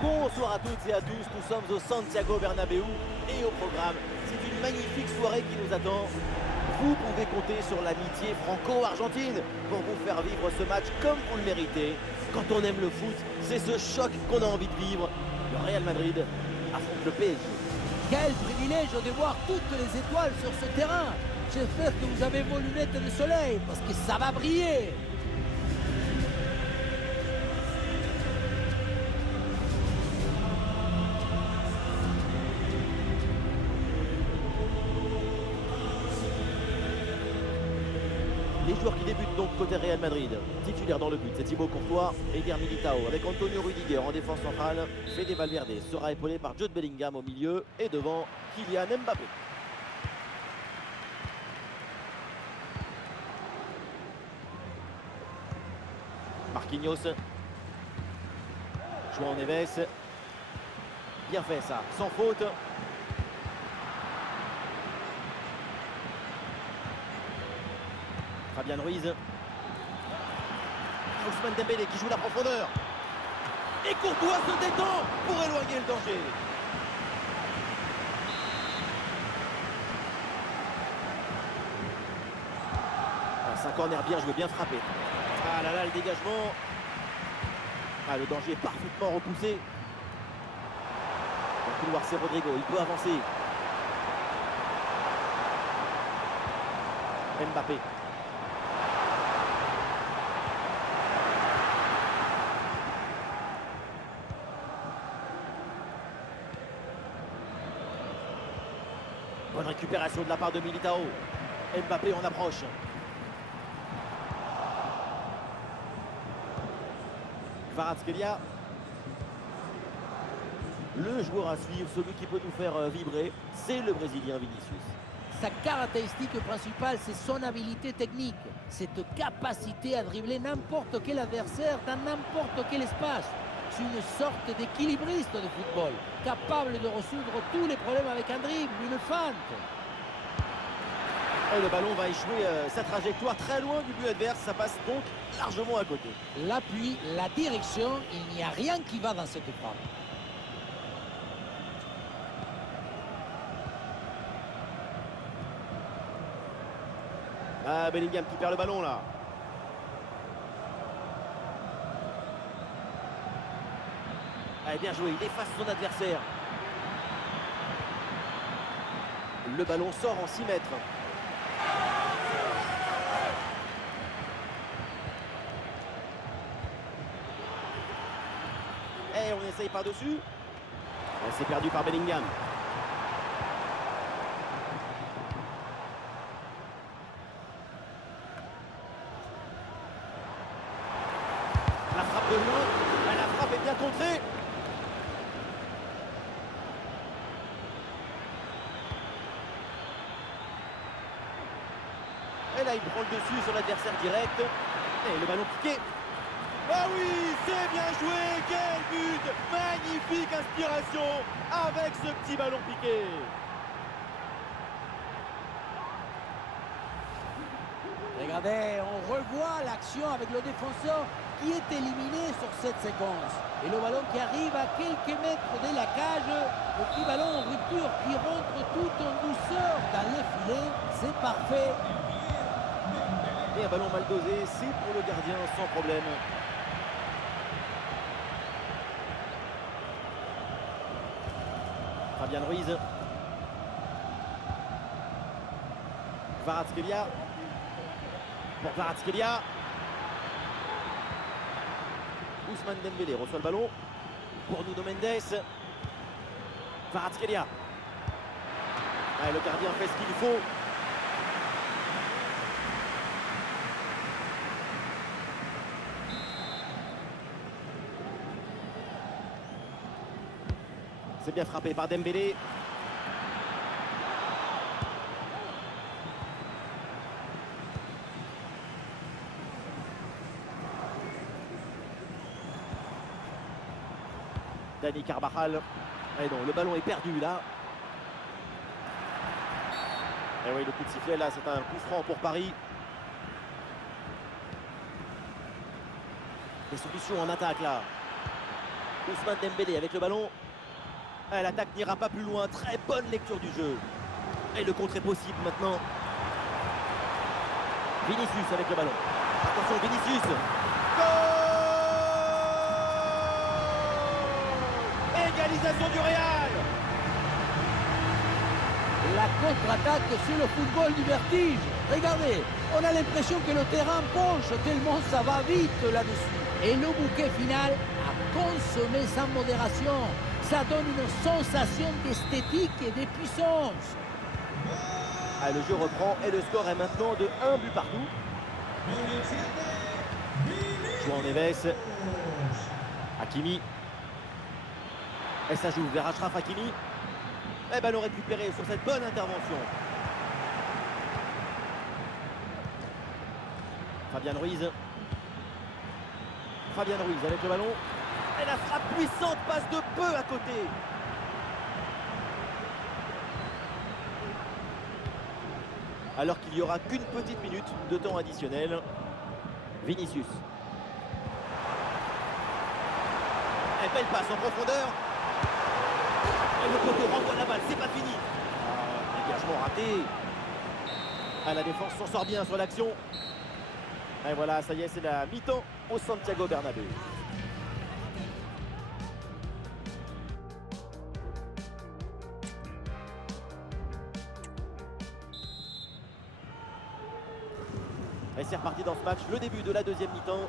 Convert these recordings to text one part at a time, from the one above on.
Bonsoir à toutes et à tous, nous sommes au Santiago Bernabéu et au programme, c'est une magnifique soirée qui nous attend. Vous pouvez compter sur l'amitié franco-argentine pour vous faire vivre ce match comme vous le méritez. Quand on aime le foot, c'est ce choc qu'on a envie de vivre. Le Real Madrid affronte le PSG. Quel privilège de voir toutes les étoiles sur ce terrain. J'espère que vous avez vos lunettes de soleil parce que ça va briller. Les joueurs qui débutent donc côté Real Madrid, titulaire dans le but, c'est Thibaut Courtois et Eder Militao avec Antonio Rudiger en défense centrale. Fede Valverde sera épaulé par Jude Bellingham au milieu et devant Kylian Mbappé. Marquinhos, João Neves, bien fait ça, sans faute. Fabian Ruiz. Ousmane Dembélé qui joue la profondeur. Et Courtois se détend pour éloigner le danger. C'est un corner bien joué, bien frappé. Ah là là, le dégagement. Ah, le danger est parfaitement repoussé. Dans le couloir, c'est Rodrigo, il peut avancer. Mbappé. Bonne récupération de la part de Militao. Mbappé en approche. Kvaratskhelia. Le joueur à suivre, celui qui peut nous faire vibrer, c'est le Brésilien Vinicius. Sa caractéristique principale, c'est son habilité technique. Cette capacité à dribbler n'importe quel adversaire dans n'importe quel espace. C'est une sorte d'équilibriste de football, capable de résoudre tous les problèmes avec un dribble, une feinte. Et le ballon va échouer sa trajectoire très loin du but adverse, ça passe donc largement à côté. L'appui, la direction, il n'y a rien qui va dans cette frappe. Ah, Bellingham qui perd le ballon là. Allez, bien joué, il efface son adversaire. Le ballon sort en 6 mètres. Et on essaye par-dessus. C'est perdu par Bellingham. La frappe de loin. La frappe est bien contrée. Et là, il prend le dessus sur l'adversaire direct. Et le ballon piqué. Ah oui, c'est bien joué. Quel but. Magnifique inspiration avec ce petit ballon piqué. Regardez, on revoit l'action avec le défenseur qui est éliminé sur cette séquence. Et le ballon qui arrive à quelques mètres de la cage. Le petit ballon en rupture qui rentre tout en douceur dans les filets. C'est parfait. Et un ballon mal dosé, c'est pour le gardien sans problème. Fabian Ruiz. Kvaratskhelia. Pour Kvaratskhelia. Ousmane Dembélé reçoit le ballon. Pour Nuno Mendes. Kvaratskhelia. Ah, le gardien fait ce qu'il faut. C'est bien frappé par Dembélé. Dani Carvajal. Et non, le ballon est perdu là. Et oui, le coup de sifflet là, c'est un coup franc pour Paris. Des solutions en attaque là. Ousmane Dembélé avec le ballon. L'attaque n'ira pas plus loin. Très bonne lecture du jeu. Et le contre est possible maintenant. Vinicius avec le ballon. Attention Vinicius. Goal! Égalisation du Real. La contre-attaque sur le football du vertige. Regardez, on a l'impression que le terrain penche tellement ça va vite là-dessus. Et le bouquet final a consommé sans modération. Ça donne une sensation d'esthétique et de puissance. Le jeu reprend et le score est maintenant de 1 but partout. João Neves. Hakimi. Et ça joue vers Achraf Hakimi. Et ballon récupéré sur cette bonne intervention. Fabian Ruiz. Fabian Ruiz avec le ballon. Et la frappe puissante passe de peu à côté. Alors qu'il n'y aura qu'une petite minute de temps additionnel. Vinicius. Et belle passe en profondeur. Et le poteau renvoie la balle, c'est pas fini. Dégagement raté. La défense s'en sort bien sur l'action. Et voilà, ça y est, c'est la mi-temps au Santiago Bernabéu. Et c'est reparti dans ce match, le début de la deuxième mi-temps.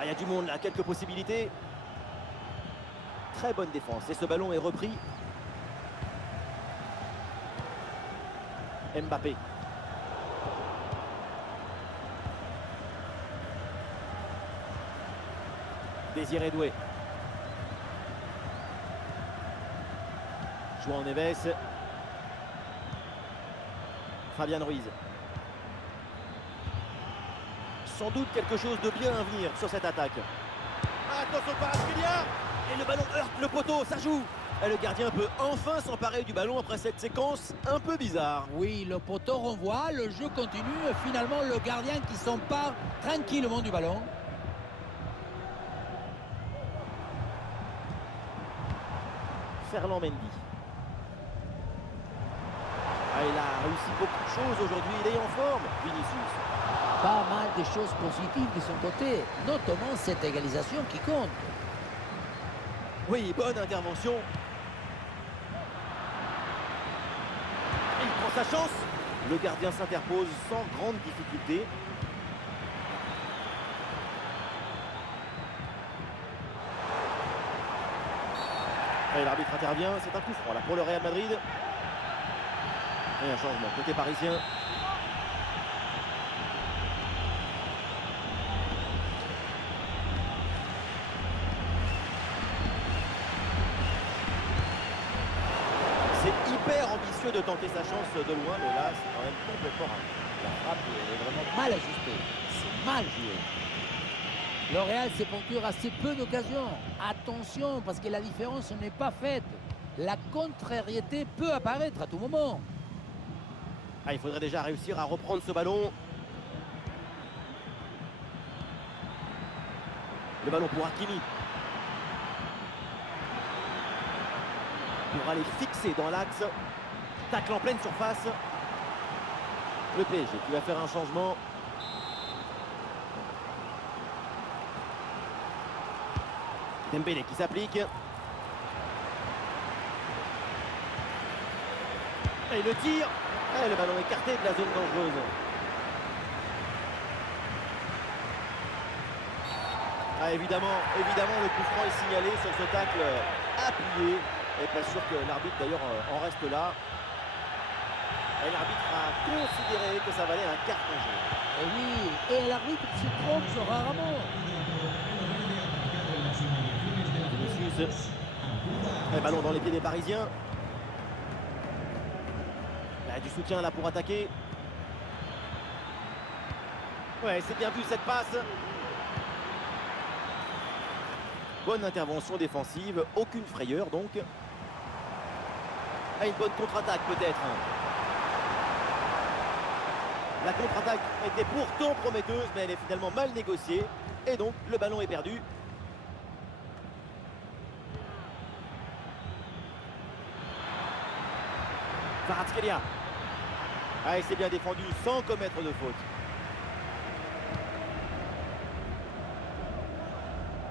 Il y a du monde là, quelques possibilités. Très bonne défense et ce ballon est repris. Mbappé. Désiré Doué. João Neves. Fabian Ruiz. Sans doute quelque chose de bien à venir sur cette attaque. Attention par Aspelia. Et le ballon heurte le poteau, ça joue. Et le gardien peut enfin s'emparer du ballon après cette séquence un peu bizarre. Oui, le poteau renvoie, le jeu continue. Et finalement, le gardien qui s'empare tranquillement du ballon. Ferland Mendy. Il a réussi beaucoup de choses aujourd'hui, il est en forme, Vinicius. Pas mal de choses positives de son côté, notamment cette égalisation qui compte. Oui, bonne intervention. Il prend sa chance. Le gardien s'interpose sans grande difficulté. Et l'arbitre intervient, c'est un coup franc là pour le Real Madrid. Et un changement côté parisien. C'est hyper ambitieux de tenter sa chance de loin, mais là c'est quand même complètement raté. La frappe est vraiment mal ajustée, c'est mal joué. Le Real se procure assez peu d'occasions. Attention, parce que la différence n'est pas faite. La contrariété peut apparaître à tout moment. Il faudrait déjà réussir à reprendre ce ballon. Le ballon pour Hakimi. Pour aller fixer dans l'axe. Tacle en pleine surface. Le PSG qui va faire un changement. Dembélé qui s'applique. Et le tir. Et le ballon écarté de la zone dangereuse. Évidemment, le coup franc est signalé sur ce tacle appuyé. Et pas sûr que l'arbitre d'ailleurs en reste là. Et l'arbitre a considéré que ça valait un carton jaune. Et oui, et l'arbitre se trompe rarement. Vinicius. Et ballon dans les pieds des Parisiens. Du soutien là pour attaquer. Ouais, c'est bien vu cette passe. Bonne intervention défensive, aucune frayeur donc. Ah, une bonne contre-attaque peut-être. La contre-attaque était pourtant prometteuse, mais elle est finalement mal négociée. Et donc, le ballon est perdu. Kvaratskhelia. Ah, et c'est bien défendu sans commettre de faute.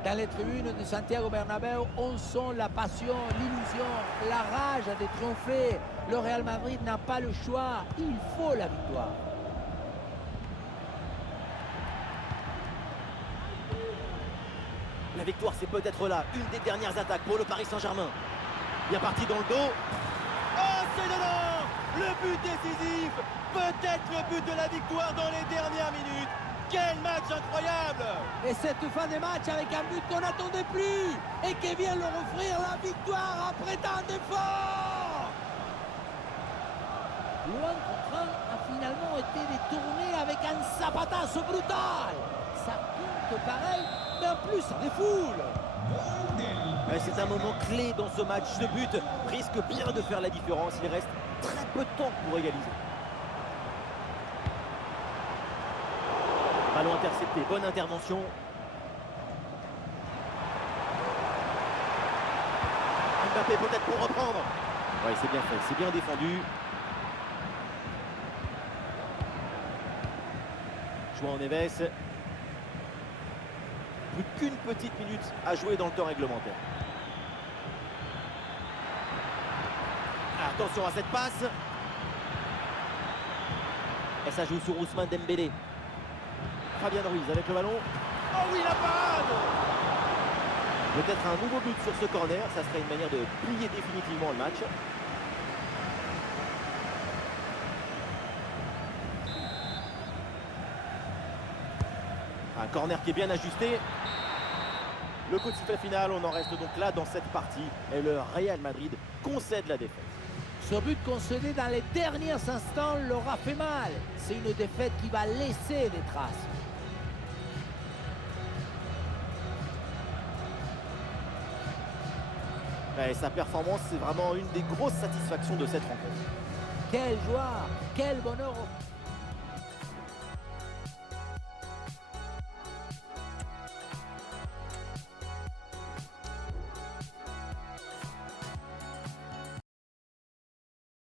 Dans les tribunes de Santiago Bernabéu, on sent la passion, l'illusion, la rage de triompher. Le Real Madrid n'a pas le choix, il faut la victoire. La victoire, c'est peut-être là, une des dernières attaques pour le Paris Saint-Germain. Bien parti dans le dos. Oh, c'est dedans! Le but décisif! Peut-être le but de la victoire dans les dernières minutes. Quel match incroyable! Et cette fin de match avec un but qu'on n'attendait plus et qui vient leur offrir la victoire après tant d'efforts. Loin contre un a finalement été détourné avec un zapatazo brutal. Ça compte pareil, mais en plus ça défoule. C'est un moment clé dans ce match. Ce but risque bien de faire la différence. Il reste très peu de temps pour égaliser. Ballon intercepté, bonne intervention. Mbappé peut-être pour reprendre. Oui, c'est bien fait, c'est bien défendu. João Neves. Plus qu'une petite minute à jouer dans le temps réglementaire. Attention à cette passe. Et ça joue sur Ousmane Dembélé. Fabian Ruiz avec le ballon. Oh oui, la parade! Peut-être un nouveau but sur ce corner. Ça serait une manière de plier définitivement le match. Un corner qui est bien ajusté. Le coup de sifflet final, on en reste donc là dans cette partie. Et le Real Madrid concède la défaite. Ce but concédé dans les derniers instants leur a fait mal. C'est une défaite qui va laisser des traces. Et sa performance, c'est vraiment une des grosses satisfactions de cette rencontre. Quelle joie, quel bonheur